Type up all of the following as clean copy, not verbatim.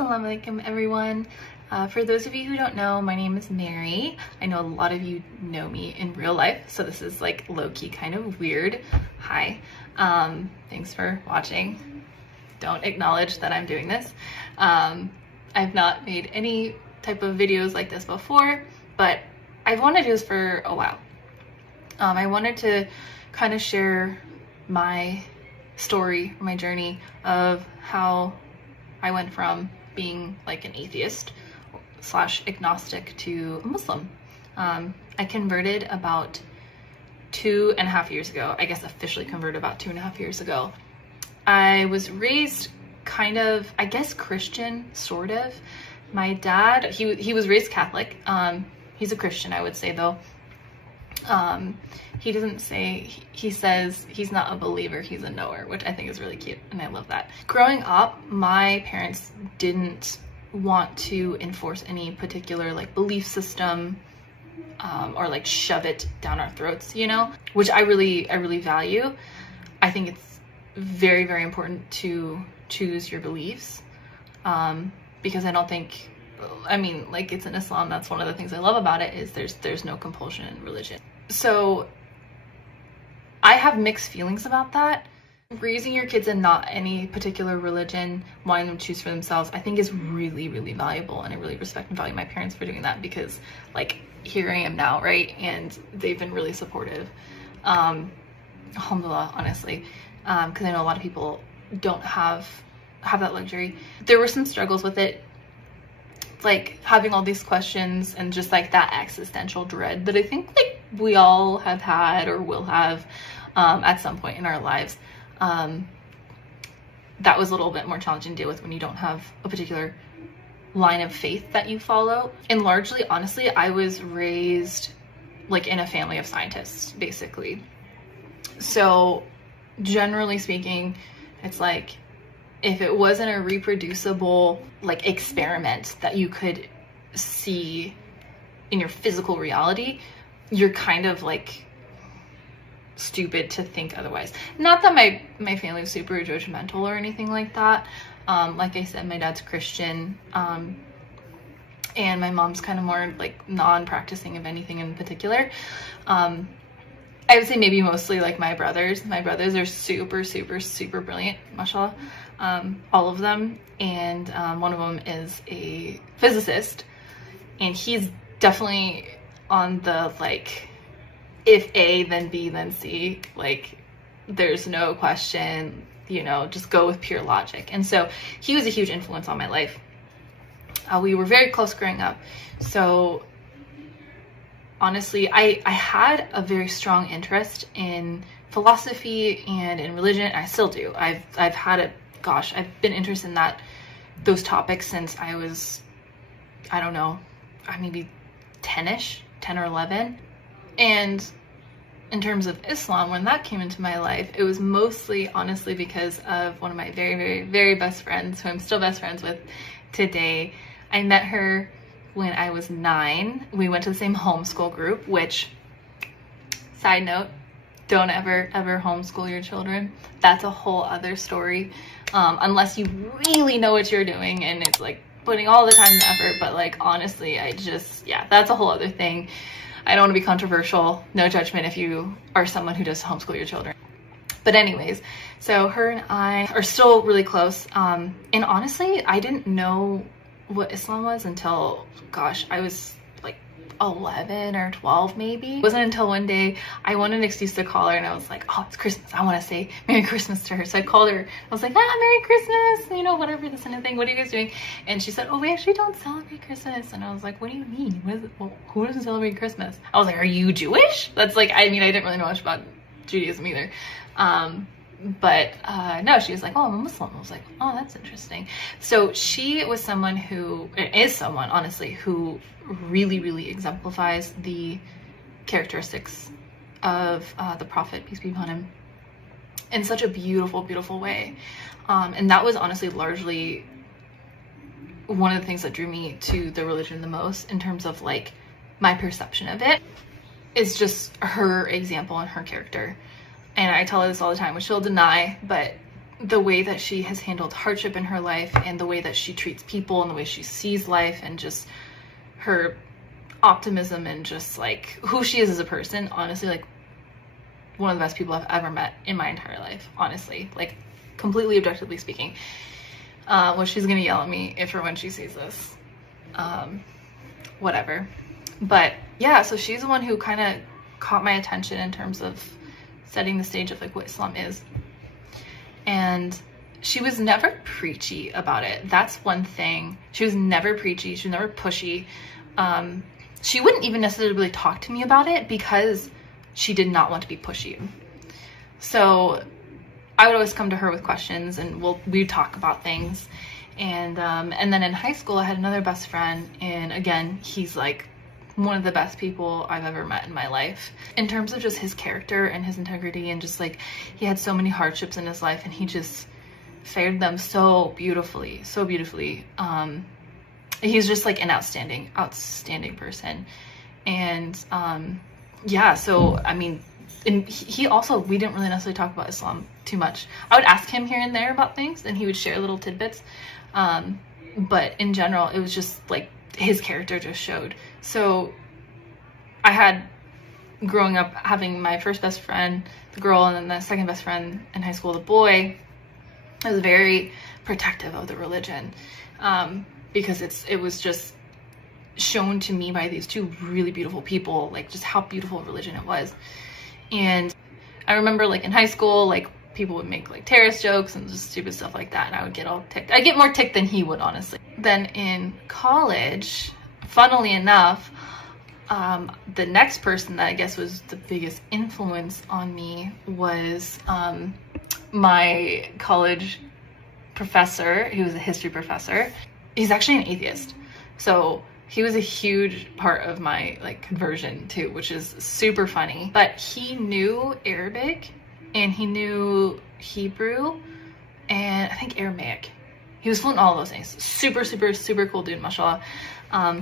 Assalamu alaikum everyone. For those of you who don't know, my name is Mary. I know a lot of you know me in real life, so this is like low-key kind of weird. Hi. Thanks for watching. Don't acknowledge that I'm doing this. I've not made any type of videos like this before, but I've wanted to do this for a while. I wanted to kind of share my story, my journey of how I went from being like an atheist / agnostic to a Muslim. I converted about 2.5 years ago. I guess officially converted about 2.5 years ago. I was raised kind of, I guess, Christian, sort of. My dad, he was raised Catholic. He's a Christian, I would say, though. He doesn't say, he says he's not a believer, he's a knower, which I think is really cute, and I love that. Growing up, my parents didn't want to enforce any particular like belief system or like shove it down our throats, you know, which I really value. I think it's very, very important to choose your beliefs, because I don't think, I mean, like, it's in Islam, that's one of the things I love about it, is there's no compulsion in religion. So I have mixed feelings about that. Raising your kids in not any particular religion, wanting them to choose for themselves, I think is really, really valuable, and I really respect and value my parents for doing that, because like, here I am now, right? And they've been really supportive. Alhamdulillah, honestly, because I know a lot of people don't have that luxury. There were some struggles with it, like having all these questions and just like that existential dread that I think like we all have had or will have at some point in our lives. That was a little bit more challenging to deal with when you don't have a particular line of faith that you follow. And largely, honestly, I was raised like in a family of scientists, basically. So generally speaking, it's like, if it wasn't a reproducible like experiment that you could see in your physical reality, you're kind of like stupid to think otherwise. Not that my family was super judgmental or anything like that. Like I said, my dad's Christian, and my mom's kind of more like non-practicing of anything in particular. I would say maybe mostly like my brothers. My brothers are super, super, super brilliant, mashallah, all of them. And one of them is a physicist, and he's definitely on the like, if A, then B, then C, like there's no question, you know, just go with pure logic. And so he was a huge influence on my life. We were very close growing up. So honestly, I had a very strong interest in philosophy and in religion. And I still do. I've had it, gosh, I've been interested in those topics since I was, I don't know, maybe 10-ish, 10 or 11. And in terms of Islam, when that came into my life, it was mostly, honestly, because of one of my very, very, very best friends, who I'm still best friends with today. I met her when I was 9. We went to the same homeschool group, which, side note, don't ever homeschool your children. That's a whole other story, unless you really know what you're doing and it's like putting all the time and effort. But like, honestly, yeah, that's a whole other thing. I don't want to be controversial. No judgment if you are someone who does homeschool your children. But anyways, so her and I are still really close. And honestly, I didn't know what Islam was until, gosh, I was like 11 or 12 maybe. It wasn't until one day I wanted an excuse to call her, and I was like, oh, it's Christmas, I want to say Merry Christmas to her. So I called her. I was like, Merry Christmas, you know, whatever, this and that thing, what are you guys doing? And she said, oh, we actually don't celebrate Christmas. And I was like, what do you mean? What is it? Well, who doesn't celebrate Christmas? I was like, are you Jewish? That's like, I mean, I didn't really know much about Judaism either. But no, she was like, oh, I'm a Muslim. I was like, oh, that's interesting. So she was someone who, is someone, honestly, who really, really exemplifies the characteristics of the Prophet, peace be upon him, in such a beautiful, beautiful way. And that was honestly largely one of the things that drew me to the religion the most, in terms of like my perception of it, is just her example and her character. And I tell her this all the time, which she'll deny, but the way that she has handled hardship in her life, and the way that she treats people, and the way she sees life, and just her optimism, and just like who she is as a person, honestly, like one of the best people I've ever met in my entire life, honestly, like completely objectively speaking. Well, she's gonna yell at me if or when she sees this, whatever. But yeah, so she's the one who kind of caught my attention in terms of setting the stage of like what Islam is. And she was never preachy about it. That's one thing. She was never preachy. She was never pushy. She wouldn't even necessarily really talk to me about it because she did not want to be pushy. So I would always come to her with questions, and we'd talk about things. And then in high school, I had another best friend, and again, he's like one of the best people I've ever met in my life. In terms of just his character and his integrity, and just like he had so many hardships in his life, and he just fared them so beautifully, so beautifully. He's just like an outstanding person. And yeah, so I mean, and he also, we didn't really necessarily talk about Islam too much. I would ask him here and there about things, and he would share little tidbits. But in general, it was just like his character just showed. So I had, growing up, having my first best friend, the girl, and then the second best friend in high school, the boy. I was very protective of the religion, because it was just shown to me by these two really beautiful people, like just how beautiful religion it was. And I remember like in high school, like people would make like terrorist jokes and just stupid stuff like that, and I would get all ticked. I get more ticked than he would, honestly. Then in college, funnily enough, the next person that I guess was the biggest influence on me was my college professor. He was a history professor. He's actually an atheist. So he was a huge part of my like conversion too, which is super funny. But he knew Arabic, and he knew Hebrew, and I think Aramaic. He was fluent in all those things. Super, super, super cool dude, mashallah.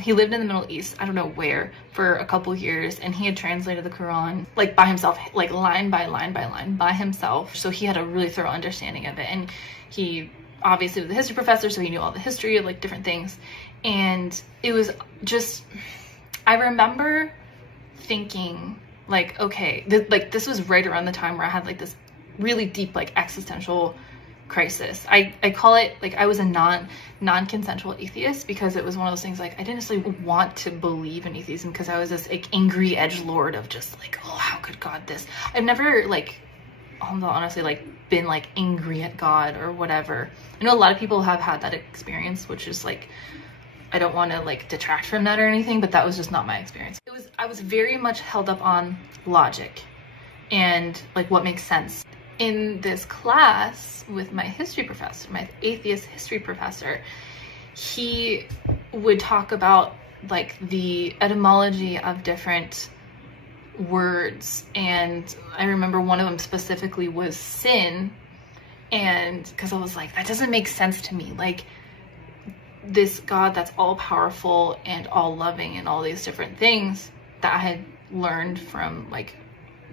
He lived in the Middle East, I don't know where, for a couple years, and he had translated the Quran like by himself, like line by line by line by himself. So he had a really thorough understanding of it. And he obviously was a history professor, so he knew all the history of like different things. And it was just, I remember thinking like, okay, this was right around the time where I had like this really deep like existential crisis. I call it, like, I was a non-consensual atheist, because it was one of those things like I didn't necessarily want to believe in atheism, because I was this like angry edgelord of just like, oh, how could God this? I've never like, honestly, like been like angry at God or whatever. I know a lot of people have had that experience, which is like, I don't want to like detract from that or anything, but that was just not my experience. I was very much held up on logic and like what makes sense. In this class with my history professor, my atheist history professor, he would talk about like the etymology of different words, and I remember one of them specifically was sin, and because I was like, that doesn't make sense to me, like this God that's all powerful and all loving and all these different things that I had learned from like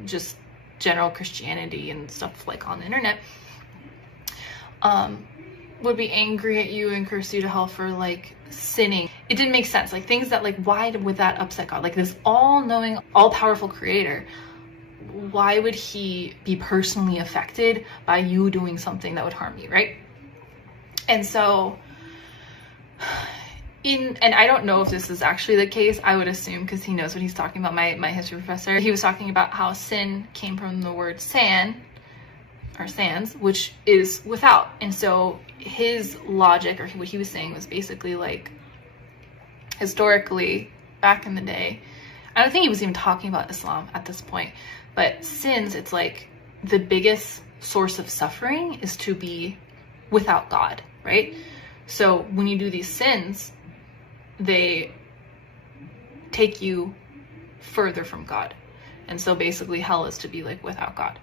just general Christianity and stuff like on the internet, would be angry at you and curse you to hell for like sinning. It didn't make sense. Like things that like, why would that upset God? Like this all-knowing, all-powerful creator, why would he be personally affected by you doing something that would harm you, right? And so and I don't know if this is actually the case, I would assume, because he knows what he's talking about, my history professor. He was talking about how sin came from the word san, or sans, which is without. And so his logic, or what he was saying, was basically like, historically, back in the day, I don't think he was even talking about Islam at this point, but sins, it's like the biggest source of suffering is to be without God, right? So when you do these sins, they take you further from God. And so basically hell is to be like without God.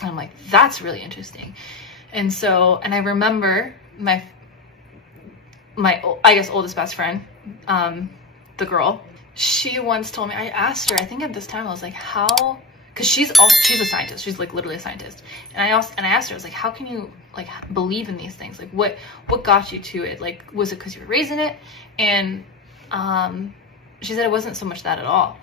And I'm like, that's really interesting. And so, and I remember my I guess oldest best friend, the girl, she once told me, I asked her, I think at this time I was like, how, because she's a scientist, she's like literally a scientist. And I asked her, I was like, how can you like believe in these things? Like what got you to it? Like, was it because you were raised in it? And she said it wasn't so much that at all.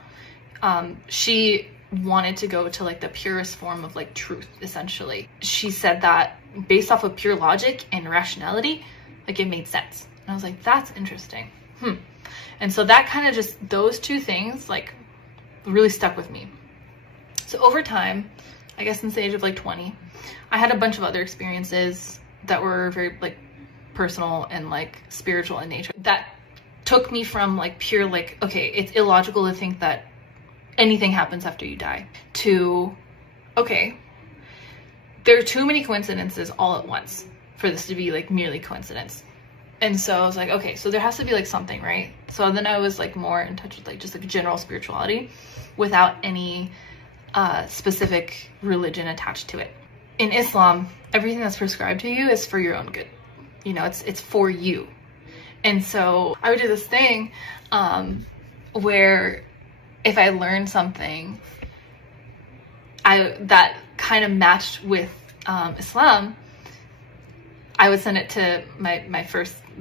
She wanted to go to like the purest form of like truth, essentially. She said that based off of pure logic and rationality, like it made sense. And I was like, that's interesting. And so that kind of just, those two things like really stuck with me. So over time, I guess since the age of like 20, I had a bunch of other experiences that were very like personal and like spiritual in nature that took me from like pure like, okay, it's illogical to think that anything happens after you die, to, okay, there are too many coincidences all at once for this to be like merely coincidence. And so I was like, okay, so there has to be like something, right? So then I was like more in touch with like just like general spirituality without any specific religion attached to it. In Islam, everything that's prescribed to you is for your own good. You know, it's for you. And so I would do this thing where if I learned something that kind of matched with Islam, I would send it to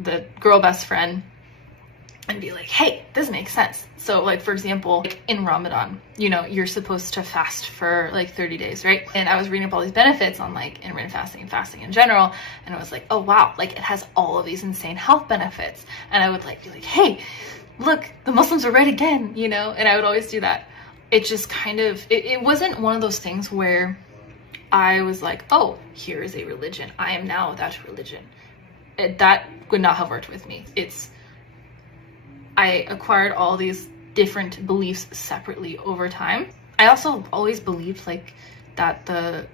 the girl best friend and be like, hey, this makes sense. So like, for example, like in Ramadan, you know, you're supposed to fast for like 30 days, right? And I was reading up all these benefits on like intermittent fasting and fasting in general. And I was like, oh wow, like it has all of these insane health benefits. And I would like be like, hey, look, the Muslims are right again, you know? And I would always do that. It just kind of, it wasn't one of those things where I was like, oh, here is a religion. I am now that religion. That would not have worked with me. I acquired all these different beliefs separately over time. I also always believed like that the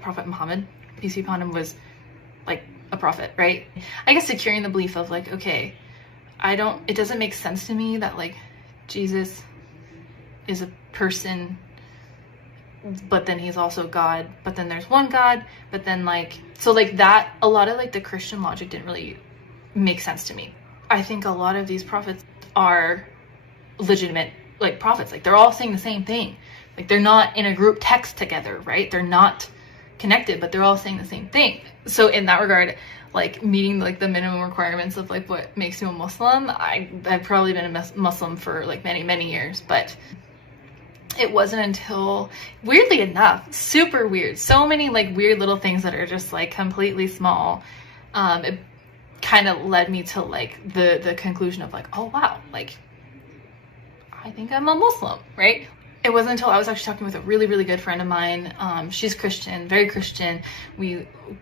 Prophet Muhammad, peace be upon him, was like a prophet, right? I guess securing the belief of like, okay, it doesn't make sense to me that like Jesus is a person, but then he's also God, but then there's one God, but then like, so like that, a lot of like the Christian logic didn't really make sense to me. I think a lot of these prophets are legitimate like prophets. Like they're all saying the same thing. Like they're not in a group text together, right? They're not connected, but they're all saying the same thing. So in that regard, like meeting like the minimum requirements of like what makes you a Muslim, I've probably been a Muslim for like many years, but it wasn't until, weirdly enough, super weird, so many like weird little things that are just like completely small, it kind of led me to like the conclusion of like, oh wow, like I think I'm a Muslim, right? It wasn't until I was actually talking with a really good friend of mine. She's Christian, very Christian.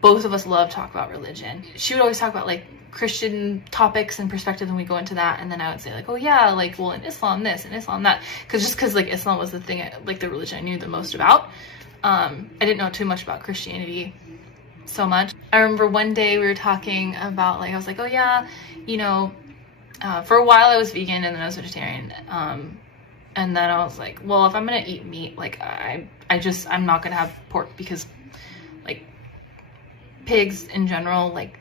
Both of us love to talk about religion. She would always talk about like Christian topics and perspectives, and we go into that, and then I would say like, oh yeah, like, well, in Islam this and Islam that, because like Islam was the thing, like the religion I knew the most about. I didn't know too much about Christianity so much. I remember one day we were talking about like, I was like, oh yeah, you know, for a while I was vegan and then I was vegetarian, and then I was like, well, if I'm gonna eat meat, like I'm not gonna have pork, because like pigs in general, like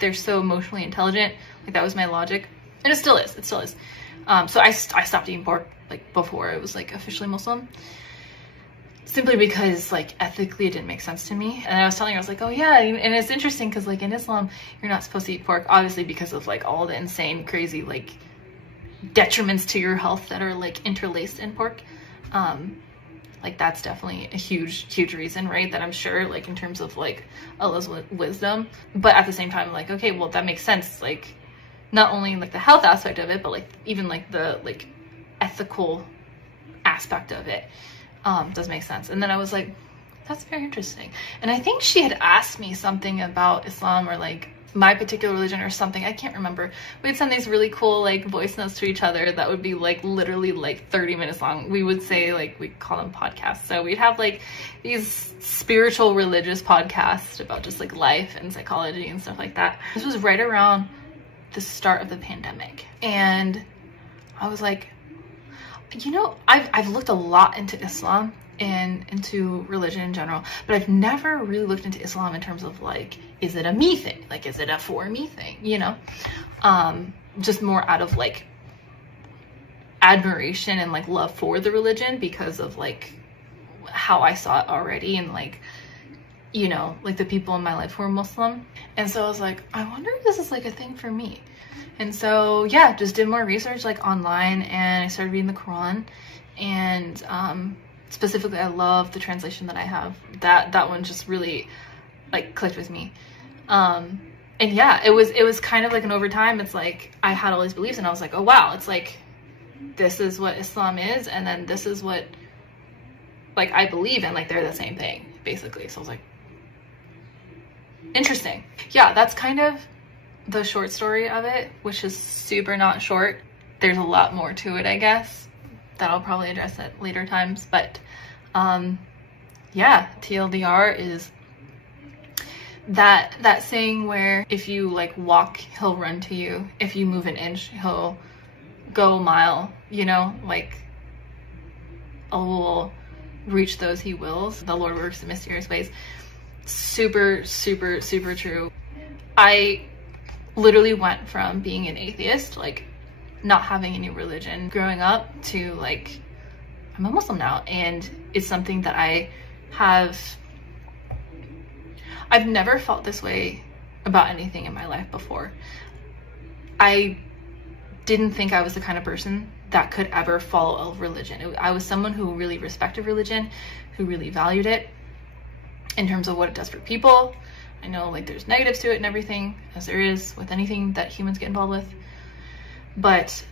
they're so emotionally intelligent. Like that was my logic, and it still is. So I stopped eating pork like before I was like officially Muslim, simply because like ethically it didn't make sense to me. And I was telling her, I was like, oh yeah, and it's interesting because like in Islam you're not supposed to eat pork, obviously because of like all the insane crazy like detriments to your health that are like interlaced in pork. Like that's definitely a huge reason, right? That I'm sure like in terms of like Allah's wisdom, but at the same time like, okay, well that makes sense, like not only like the health aspect of it, but like even like the like ethical aspect of it does make sense. And then I was like, that's very interesting. And I think she had asked me something about Islam or like my particular religion or something, I can't remember. We'd send these really cool like voice notes to each other that would be like literally like 30 minutes long. We would say like, we call them podcasts. So we'd have like these spiritual religious podcasts about just like life and psychology and stuff like that. This was right around the start of the pandemic, and I was like, you know, I've looked a lot into Islam and into religion in general, but I've never really looked into Islam in terms of like, is it a me thing? Like, is it a for me thing? You know, just more out of like admiration and like love for the religion because of like how I saw it already, and like you know, like the people in my life who are Muslim. And so I was like, I wonder if this is like a thing for me. And so yeah, just did more research like online, and I started reading the Quran. And specifically, I love the translation that I have. That one just really like clicked with me. And yeah, it was kind of like an overtime. It's like I had all these beliefs, and I was like, oh wow, it's like this is what Islam is, and then this is what like I believe in. Like they're the same thing basically. So I was like, interesting. Yeah, that's kind of the short story of it, which is super not short. There's a lot more to it, I guess, that I'll probably address at later times. But yeah, TLDR is that saying where if you like walk, he'll run to you. If you move an inch, he'll go a mile, you know, like Allah will reach those he wills. The Lord works in mysterious ways. Super, super, super true. I literally went from being an atheist, like not having any religion growing up, to like I'm a Muslim now, and it's something that I've never felt this way about anything in my life before. I didn't think I was the kind of person that could ever follow a religion. I was someone who really respected religion, who really valued it in terms of what it does for people. I know like there's negatives to it and everything, as there is with anything that humans get involved with, but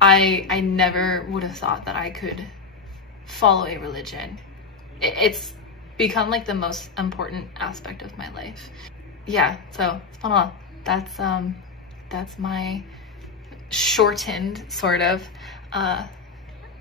I never would have thought that I could follow a religion. It's become like the most important aspect of my life. Yeah, so subhanAllah, that's my shortened sort of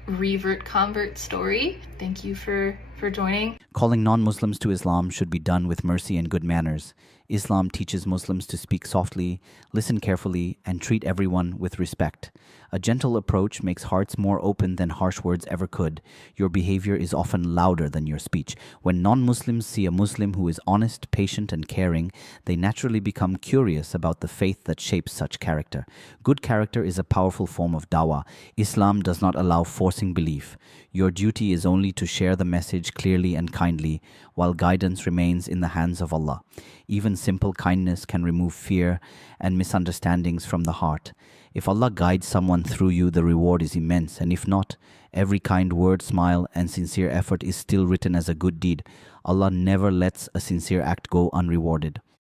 revert convert story. Thank you for joining. Calling non-Muslims to Islam should be done with mercy and good manners. Islam teaches Muslims to speak softly, listen carefully, and treat everyone with respect. A gentle approach makes hearts more open than harsh words ever could. Your behavior is often louder than your speech. When non-Muslims see a Muslim who is honest, patient, and caring, they naturally become curious about the faith that shapes such character. Good character is a powerful form of dawah. Islam does not allow forcing belief. Your duty is only to share the message clearly and kindly, while guidance remains in the hands of Allah. Even simple kindness can remove fear and misunderstandings from the heart. If Allah guides someone through you, the reward is immense, and if not, every kind word, smile, and sincere effort is still written as a good deed. Allah never lets a sincere act go unrewarded.